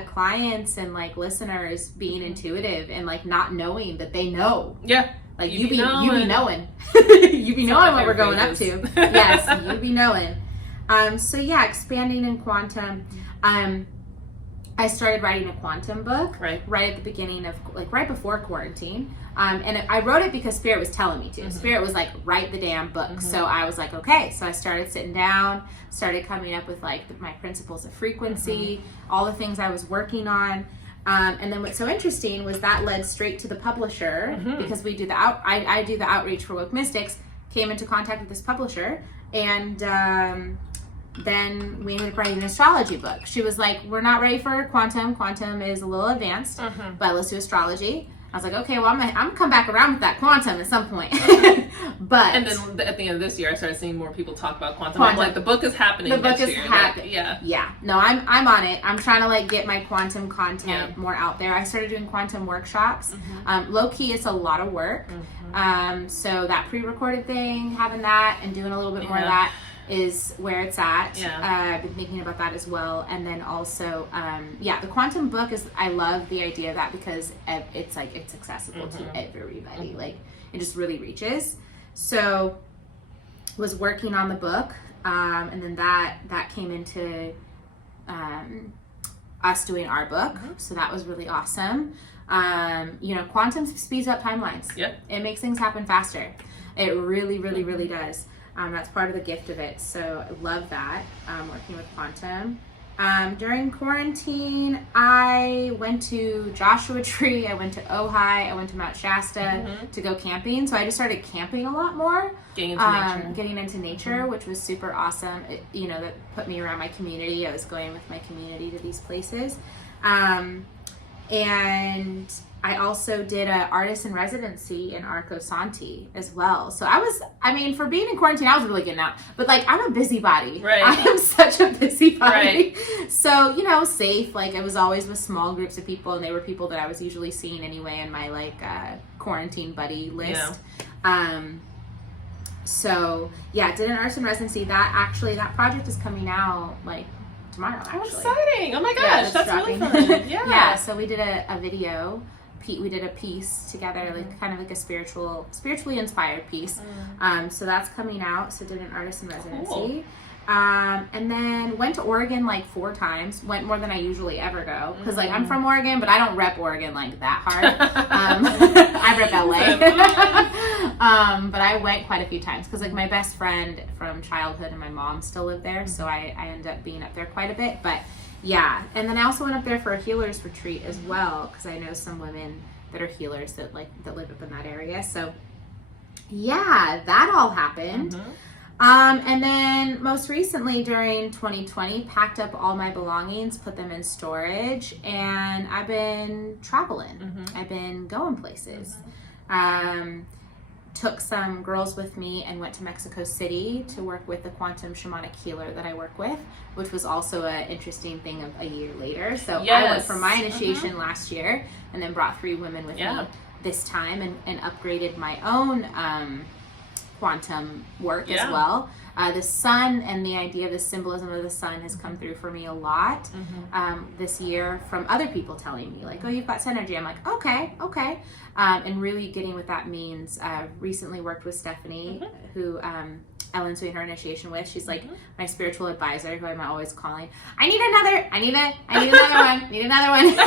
clients and like listeners being intuitive and like not knowing that they know. Yeah. Like you be knowing. You be knowing what we're going up to. Yes, you be knowing. So yeah, expanding in quantum. I started writing a quantum book right at the beginning of, like, right before quarantine. And I wrote it because Spirit was telling me to. Spirit was like, write the damn book. So I was like, okay. So I started sitting down, started coming up with like my principles of frequency, all the things I was working on. And then what's so interesting was that led straight to the publisher, because we do I do the outreach for Woke Mystix, came into contact with this publisher, and then we ended up writing an astrology book. She was like, we're not ready for quantum. Quantum is a little advanced, but let's do astrology. I was like, okay, well, I'm gonna come back around with that quantum at some point. But and then at the end of this year, I started seeing more people talk about quantum. I'm like, the book is happening. The book is happening. Yeah. No, I'm on it. I'm trying to like get my quantum content more out there. I started doing quantum workshops. Low key, it's a lot of work. So that pre-recorded thing, having that, and doing a little bit more of that is where it's at. I've been thinking about that as well. And then also, the quantum book is, I love the idea of that because it's like, it's accessible to everybody. Like, it just really reaches. So was working on the book, and then that came into us doing our book. So that was really awesome. Quantum speeds up timelines. It makes things happen faster. It really, really, really does. That's part of the gift of it. So I love that, working with quantum. During quarantine, I went to Joshua Tree, I went to Ojai, I went to Mount Shasta to go camping. So I just started camping a lot more. Getting into nature, which was super awesome. That put me around my community. I was going with my community to these places. And I also did an artist in residency in Arco Santi as well. So for being in quarantine, I was really getting out. But like, I'm a busybody. Right. I am such a busybody. Right. So, safe. Like, I was always with small groups of people, and they were people that I was usually seeing anyway in my like quarantine buddy list. Did an artist in residency. That project is coming out like tomorrow, actually. Oh, exciting. Oh my gosh, that's really fun. Yeah, so we did a video. We did a piece together, like kind of like a spiritually inspired piece. So that's coming out. So did an artist in residency. Cool. And then went to Oregon like 4 times. Went more than I usually ever go. Because like, I'm from Oregon, but I don't rep Oregon like that hard. I rep LA. But I went quite a few times because like my best friend from childhood and my mom still live there. So I ended up being up there quite a bit. But yeah, and then I also went up there for a healer's retreat as well, because I know some women that are healers that live up in that area. So yeah, that all happened. And then most recently during 2020, packed up all my belongings, put them in storage, and I've been traveling. I've been going places. Took some girls with me and went to Mexico City to work with the quantum shamanic healer that I work with, which was also an interesting thing of a year later. So I went for my initiation last year, and then brought 3 women with me this time, and upgraded my own quantum work as well. The sun and the idea of the symbolism of the sun has come through for me a lot this year, from other people telling me like, oh, you've got sun energy. I'm like, okay. And really getting what that means. Recently worked with Stephanie, who Ellen's doing her initiation with. She's like my spiritual advisor, who I'm always calling. I need another one.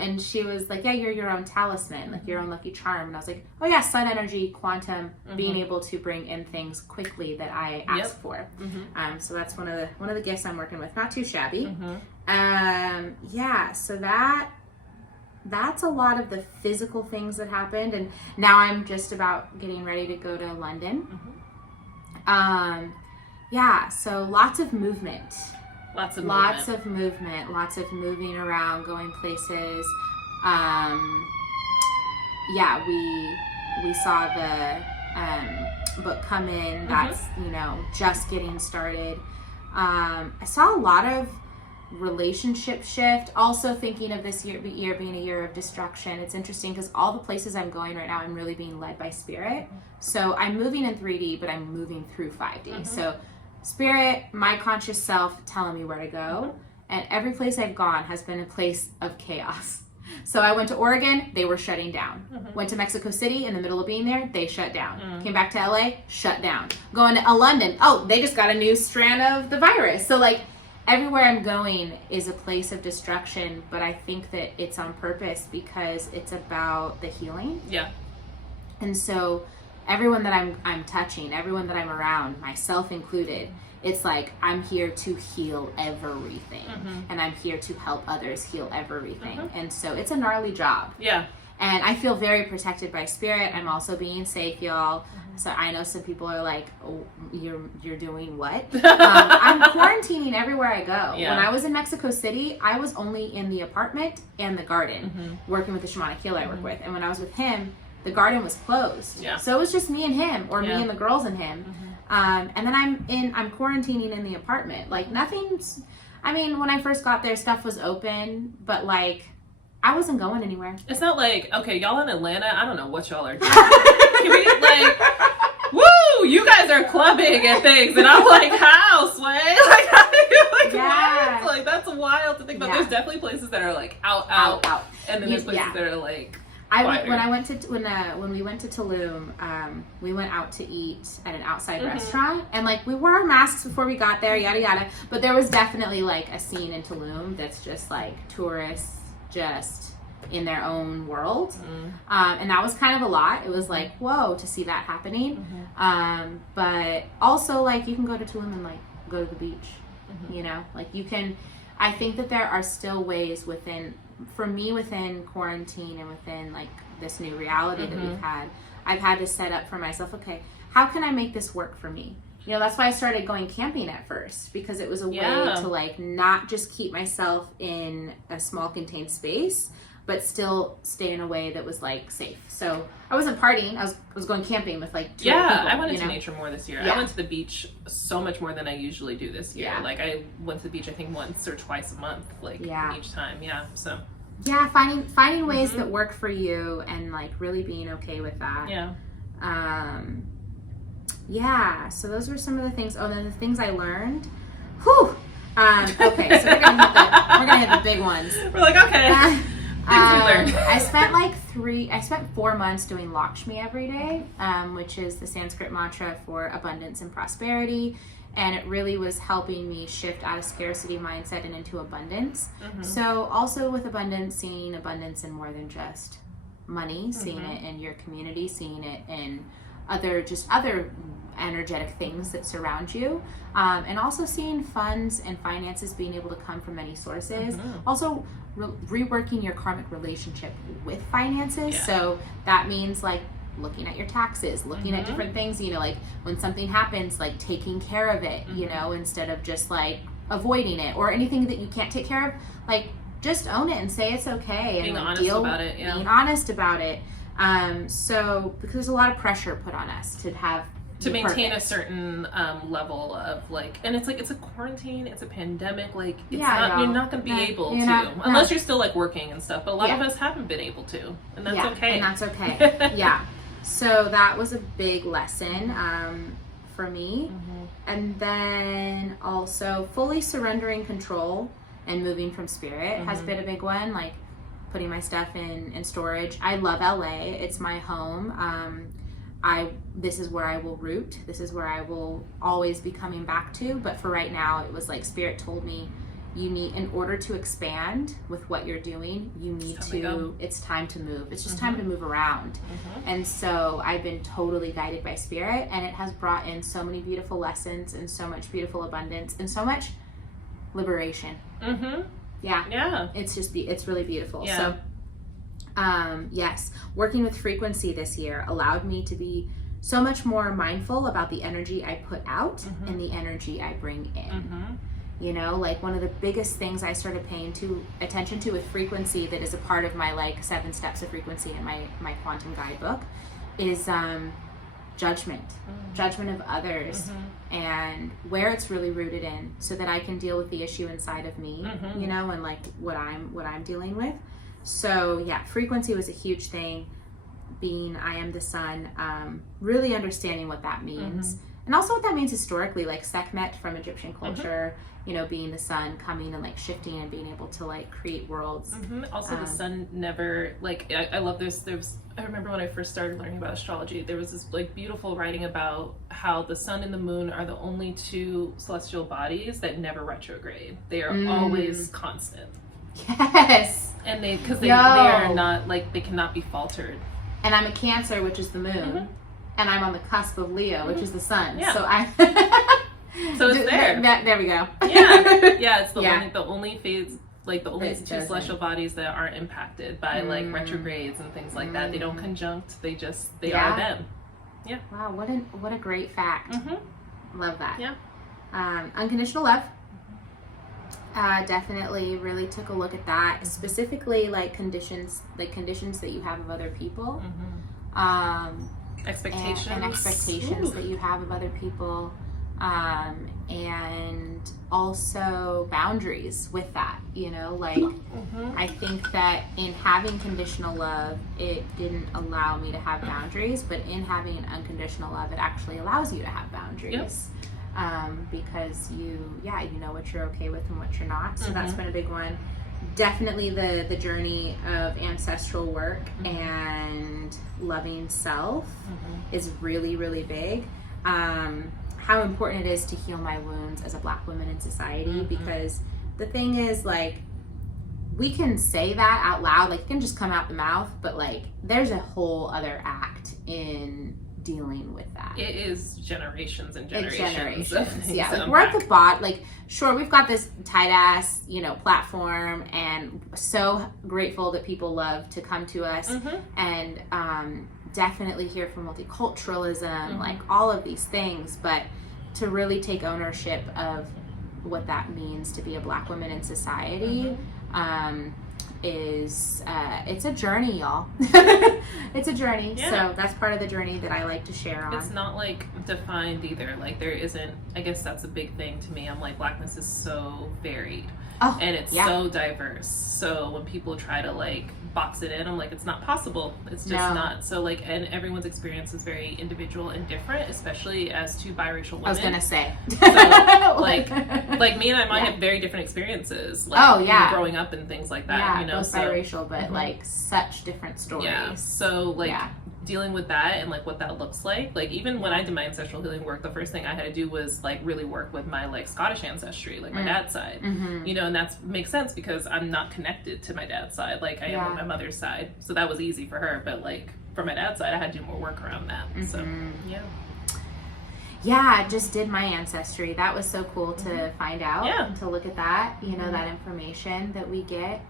And she was like, yeah, you're your own talisman, like your own lucky charm. And I was like, oh yeah, sun energy, quantum, being able to bring in things quickly that I ask for. So that's one of the gifts I'm working with. Not too shabby. So that's a lot of the physical things that happened, and now I'm just about getting ready to go to London. So lots of movement. Lots of movement, lots of moving around, going places. We saw the book come in. That's just getting started. I saw a lot of relationship shift. Also thinking of this year being a year of destruction. It's interesting because all the places I'm going right now, I'm really being led by spirit. So I'm moving in 3D, but I'm moving through 5D. So spirit, my conscious self telling me where to go. And every place I've gone has been a place of chaos. So I went to Oregon, they were shutting down. Went to Mexico City, in the middle of being there, they shut down. Came back to LA, shut down. Going to London, they just got a new strand of the virus. So like, everywhere I'm going is a place of destruction, but I think that it's on purpose because it's about the healing. And so everyone that I'm touching, everyone that I'm around, myself included, it's like I'm here to heal everything, and I'm here to help others heal everything. And so it's a gnarly job. Yeah. And I feel very protected by spirit. I'm also being safe, y'all. So I know some people are like, oh, you're doing what? I'm quarantining everywhere I go. Yeah. When I was in Mexico City, I was only in the apartment and the garden, working with the shamanic healer I work with. And when I was with him, the garden was closed. Yeah. So it was just me and him, or me and the girls and him. And then I'm quarantining in the apartment. Like nothing's, I mean, when I first got there, stuff was open, but like, I wasn't going anywhere. It's not like, okay, y'all in Atlanta, I don't know what y'all are doing. Can we, like, woo, you guys are clubbing and things, and I'm like, how, Sway? Like, what? Like, that's wild to think about. There's definitely places that are like out. And then there's places that are like when we went to Tulum, we went out to eat at an outside restaurant, and like we wore our masks before we got there, yada yada. But there was definitely like a scene in Tulum that's just like tourists just in their own world, and that was kind of a lot. It was like, whoa, to see that happening. But also like you can go to Tulum and like go to the beach, you know, like you can. I think that there are still ways within quarantine and within like this new reality that we've had, I've had to set up for myself, okay, how can I make this work for me? You know, that's why I started going camping at first, because it was a way to like not just keep myself in a small contained space, but still stay in a way that was like safe. So I wasn't partying. I was going camping with like two people, I went into nature more this year. Yeah. I went to the beach so much more than I usually do this year. Yeah. Like I went to the beach I think once or twice a month, like each time. Yeah. So finding ways that work for you and like really being okay with that. So those were some of the things. Oh, then the things I learned. Whew. Okay, so we're gonna hit the big ones. We're like, okay. I spent 4 months doing Lakshmi every day, which is the Sanskrit mantra for abundance and prosperity. And it really was helping me shift out of scarcity mindset and into abundance. So also with abundance, seeing abundance in more than just money, seeing it in your community, seeing it in other energetic things that surround you, and also seeing funds and finances being able to come from many sources. Also reworking your karmic relationship with finances. So that means like looking at your taxes, looking at different things, you know, like when something happens, like taking care of it, you know, instead of just like avoiding it, or anything that you can't take care of, like just own it and say it's okay, being and like, honest about it. Being honest about it. So because there's a lot of pressure put on us to maintain a certain level of like, and it's like, it's a quarantine, it's a pandemic, like it's you're not going to be able to, unless you're still like working and stuff, but a lot of us haven't been able to, and that's okay. And that's okay. So that was a big lesson for me. And then also fully surrendering control and moving from spirit has been a big one, like putting my stuff in storage. I love LA. It's my home. This is where I will root. This is where I will always be coming back to. But for right now, it was like Spirit told me, you need, in order to expand with what you're doing, you need it's time to move. It's just time to move around. And so I've been totally guided by Spirit, and it has brought in so many beautiful lessons and so much beautiful abundance and so much liberation. It's really beautiful. So yes, working with frequency this year allowed me to be so much more mindful about the energy I put out and the energy I bring in. You know, like one of the biggest things I started paying attention to with frequency, that is a part of my like 7 steps of frequency in my quantum guidebook, is judgment of others, and where it's really rooted in, so that I can deal with the issue inside of me, you know, and like what I'm dealing with. So yeah, frequency was a huge thing. Being I am the sun, really understanding what that means, and also what that means historically, like Sekhmet from Egyptian culture, you know, being the sun coming and like shifting and being able to like create worlds. Also the sun never, like, I love this. I remember when I first started learning about astrology, there was this like beautiful writing about how the sun and the moon are the only 2 celestial bodies that never retrograde. They are always constant. Yes. And they are not, like, they cannot be faltered. And I'm a Cancer, which is the moon. and I'm on the cusp of Leo, which is the sun. Yeah. So so it's there. There we go. Yeah, it's the only phase, like the only two celestial bodies that aren't impacted by like retrogrades and things like that. They don't conjunct. They are them. Yeah. Wow, what a great fact. Love that. Yeah. Unconditional love. Definitely really took a look at that, specifically like conditions that you have of other people, expectations and expectations that you have of other people, and also boundaries with that, you know, like I think that in having conditional love, it didn't allow me to have boundaries, but in having an unconditional love, it actually allows you to have boundaries. Because you know what you're okay with and what you're not. So that's been a big one. Definitely the journey of ancestral work and loving self is really, really big. How important it is to heal my wounds as a Black woman in society, because the thing is, like, we can say that out loud, like it can just come out the mouth, but like there's a whole other act in dealing with that. It is generations and generations. Yeah, like we're at the bot. Like, sure, we've got this tight ass, you know, platform, and so grateful that people love to come to us, and definitely hear from multiculturalism, like all of these things. But to really take ownership of what that means to be a Black woman in society, is it's a journey, y'all. It's a journey. So that's part of the journey that I like to share on. It's not like defined either. Like there isn't, I guess that's a big thing to me. I'm like, Blackness is so varied, and it's so diverse. So when people try to like box it in, I'm like, it's not possible. It's just not. So like, and everyone's experience is very individual and different, especially as two biracial women. I was gonna say, so, like me and I might have very different experiences. Like, growing up and things like that. Yeah, you know, both biracial, but like such different stories. Yeah. So like dealing with that and like what that looks like. Like even when I did my ancestral healing work, the first thing I had to do was like really work with my like Scottish ancestry, like my dad's side. You know, and that makes sense because I'm not connected to my dad's side like I am on my mother's side. So that was easy for her, but like for my dad's side, I had to do more work around that. So I just did my ancestry. That was so cool to find out and to look at that, you know, that information that we get.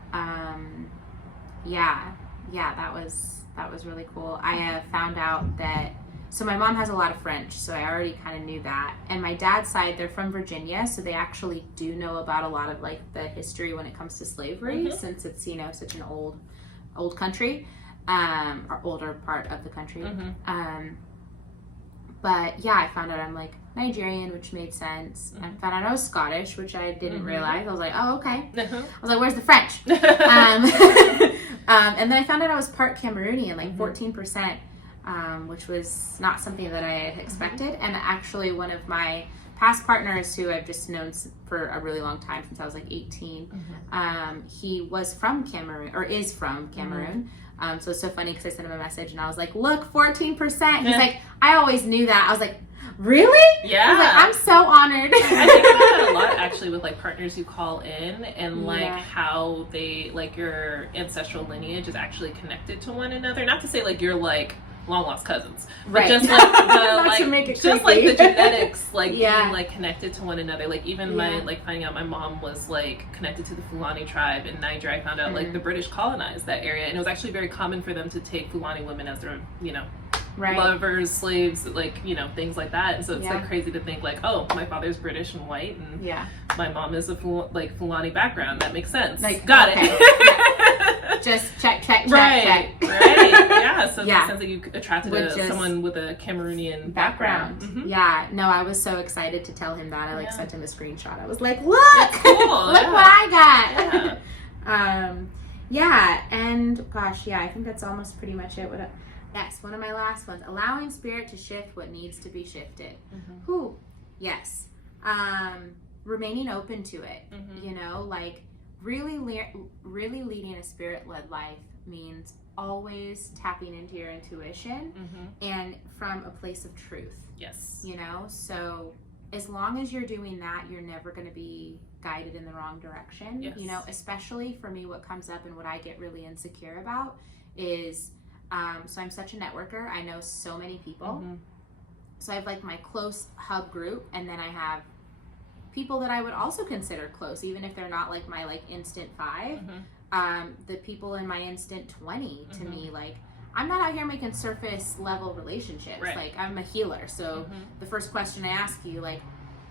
That was really cool. I found out that, so my mom has a lot of French, so I already kind of knew that. And my dad's side, they're from Virginia, so they actually do know about a lot of like the history when it comes to slavery, since it's, you know, such an old country, or older part of the country. But yeah, I found out I'm like Nigerian, which made sense. I found out I was Scottish, which I didn't realize. I was like, oh, okay. I was like, where's the French? And then I found out I was part Cameroonian, like 14%, which was not something that I had expected. And actually one of my past partners, who I've just known for a really long time, since I was like 18, he was from Cameroon, or is from Cameroon. So it's so funny because I sent him a message and I was like, look, 14%. He's like, I always knew that. I was like, really? Yeah. I was like, I'm so honored. I think about that a lot actually with like partners who call in and like how they, like your ancestral lineage is actually connected to one another. Not to say like you're like long lost cousins, but just like the genetics, like being like connected to one another. Like even my like finding out my mom was like connected to the Fulani tribe in Niger. I found out like the British colonized that area, and it was actually very common for them to take Fulani women as their, you know, lovers, slaves, like, you know, things like that. And so it's like crazy to think like, oh, my father's British and white, and my mom is a Fulani background. That makes sense. Like, got it. Just check. Right. Yeah. So it makes sense that you attracted someone with a Cameroonian background. Yeah. No, I was so excited to tell him that. I like sent him a screenshot. I was like, look, cool. Look what I got. And gosh, I think that's almost pretty much it. Yes, one of my last ones, allowing spirit to shift what needs to be shifted. Yes. Remaining open to it, you know, like really leading a spirit-led life means always tapping into your intuition and from a place of truth. Yes. You know, so as long as you're doing that, you're never going to be guided in the wrong direction. You know, especially for me, what comes up and what I get really insecure about is So I'm such a networker. I know so many people. Mm-hmm. So I have like my close hub group, and then I have people that I would also consider close, even if they're not like my like instant 5. Mm-hmm. The people in my instant 20 to Mm-hmm. me, like, I'm not out here making surface level relationships. Right. Like, I'm a healer. So Mm-hmm. the first question I ask you, like,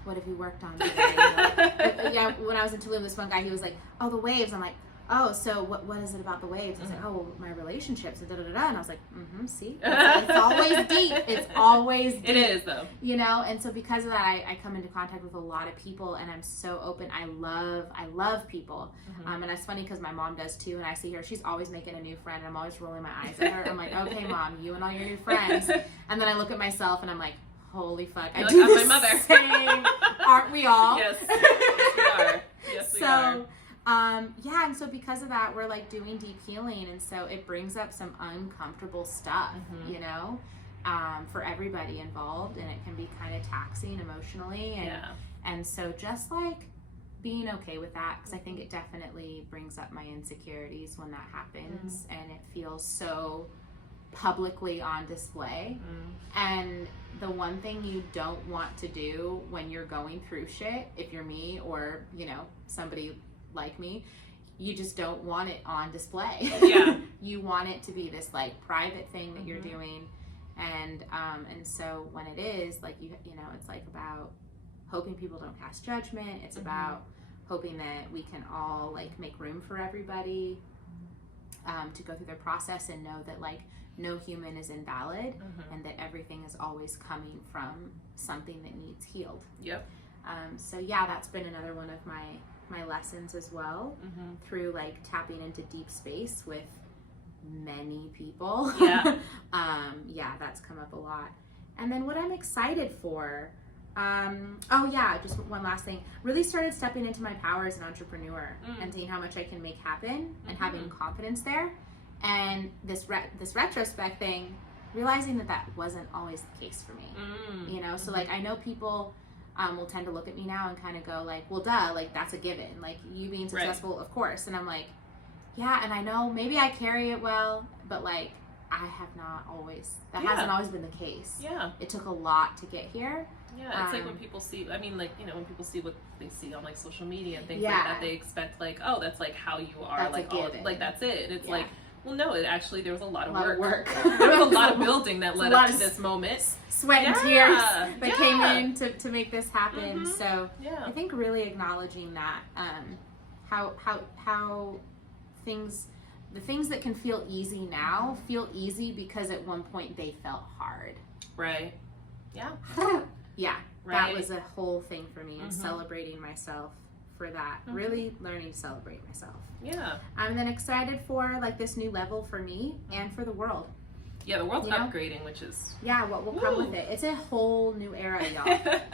what have you worked on today? Like, yeah, when I was in Tulum, this one guy, he was like, oh, the waves. I'm like, oh, so what is it about the waves? He's like, oh, well, my relationships, and da-da-da-da. And I was like, see? It's always deep. It's always deep. It is, though. You know? And so because of that, I come into contact with a lot of people, and I'm so open. I love people. Mm-hmm. And it's funny because my mom does too, and I see her. She's always making a new friend, and I'm always rolling my eyes at her. I'm like, okay, Mom, you and all your new friends. And then I look at myself, and I'm like, holy fuck. I do I'm my mother. same. Aren't we all? Yes. Yes, we are. Yes, we are. Yeah, and so because of that, we're like doing deep healing, and so it brings up some uncomfortable stuff, Mm-hmm. you know, for everybody involved, and it can be kind of taxing emotionally, and so just like being okay with that, because I think it definitely brings up my insecurities when that happens, and it feels so publicly on display. And the one thing you don't want to do when you're going through shit, if you're me or, you know, somebody like me, you just don't want it on display. Yeah. You want it to be this like private thing that you're doing, and so when it is like, you know, it's like about hoping people don't pass judgment. It's about hoping that we can all like make room for everybody to go through their process, and know that like no human is invalid, and that everything is always coming from something that needs healed. Yep. So yeah, that's been another one of my lessons as well, through like tapping into deep space with many people. Yeah. Yeah, that's come up a lot. And then what I'm excited for, just one last thing. Really started stepping into my power as an entrepreneur, and seeing how much I can make happen, and having confidence there. And this retrospect thing, realizing that wasn't always the case for me. You know, so like I know people will tend to look at me now and kind of go like, well, duh, like that's a given. Like you being successful, of course. And I'm like, yeah, and I know maybe I carry it well, but like I have not always. That hasn't always been the case. Yeah. It took a lot to get here. Yeah, it's like when people see, I mean, like, you know, when people see what they see on like social media and things like that, they expect like, oh, that's like how you are, that's like all, like that's it. It's like, well, no, it actually, there was a lot of work. There was a lot of building that led up to this moment. Sweat and tears that came in to make this happen. So I think really acknowledging that, how things, the things that can feel easy now feel easy because at one point they felt hard. Right. Yeah. Yeah. Right. That was a whole thing for me, and celebrating myself for that. Really learning to celebrate myself. Yeah. I'm then excited for like this new level for me and for the world. Yeah, the world's upgrading, which is... Yeah, what will come with it. It's a whole new era, y'all.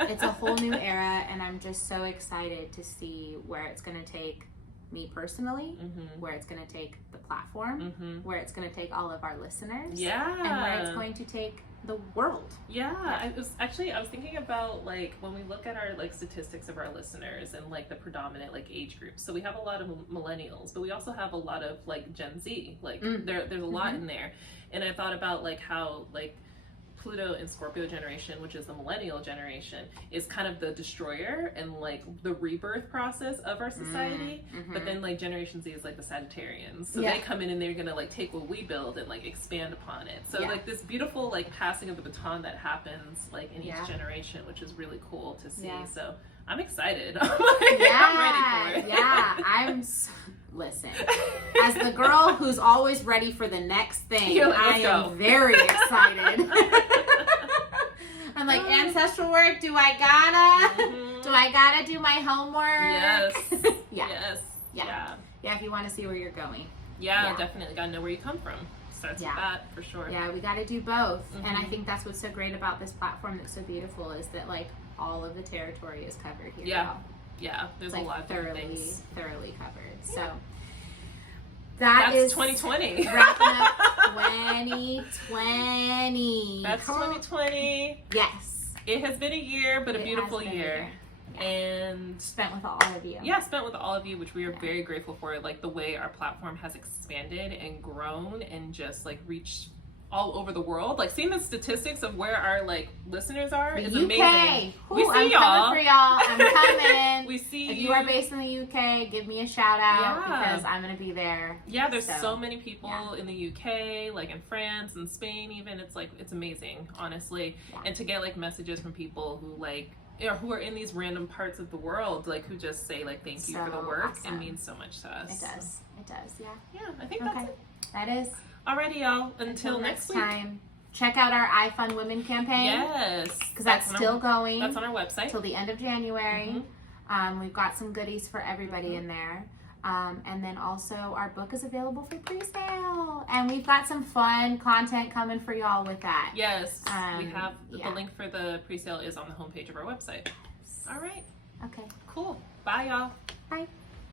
It's a whole new era, and I'm just so excited to see where it's going to take me personally, where it's going to take the platform, where it's going to take all of our listeners, and where it's going to take the world. I was thinking about like when we look at our like statistics of our listeners and like the predominant like age groups. So we have a lot of millennials, but we also have a lot of like Gen Z. Like there's a lot in there, and I thought about like how like Pluto and Scorpio generation, which is the millennial generation, is kind of the destroyer and like the rebirth process of our society. But then like Generation Z is like the Sagittarians. So they come in and they're gonna like take what we build and like expand upon it. So like this beautiful like passing of the baton that happens like in each generation, which is really cool to see. So I'm excited. I'm ready for it. Listen, as the girl who's always ready for the next thing, like, I am very excited. I'm like, ancestral work, do I gotta do my homework? Yes. Yeah, if you want to see where you're going. Yeah, definitely. Gotta know where you come from. Starts with that, for sure. Yeah, we gotta do both. And I think that's what's so great about this platform that's so beautiful, is that like all of the territory is covered here. Yeah, there's like a lot of things. Thoroughly covered. Yeah. So that's 2020. Wrapping up 2020. That's 2020. Yes. It has been a year, but a beautiful year. and spent with all of you. Yeah, spent with all of you, which we are very grateful for. Like the way our platform has expanded and grown and just like reached all over the world. Like seeing the statistics of where our like listeners are is amazing. Ooh, we see I'm y'all. coming for y'all. I'm coming. We see if you are based in the UK, give me a shout out because I'm gonna be there. Yeah, there's so many people in the UK, like in France and Spain even. It's like it's amazing, honestly. And to get like messages from people who like or who are in these random parts of the world, like who just say like thank you for the work. Awesome. It means so much to us. It does. Yeah, I think that's it. That is. Alrighty, y'all. Until next week. Time. Check out our I Fund Women campaign. Yes. Because that's still going. That's on our website. Till the end of January. We've got some goodies for everybody in there. And then also our book is available for pre-sale. And we've got some fun content coming for y'all with that. Yes. We have the link for the pre-sale is on the homepage of our website. All right. Okay. Cool. Bye, y'all. Bye.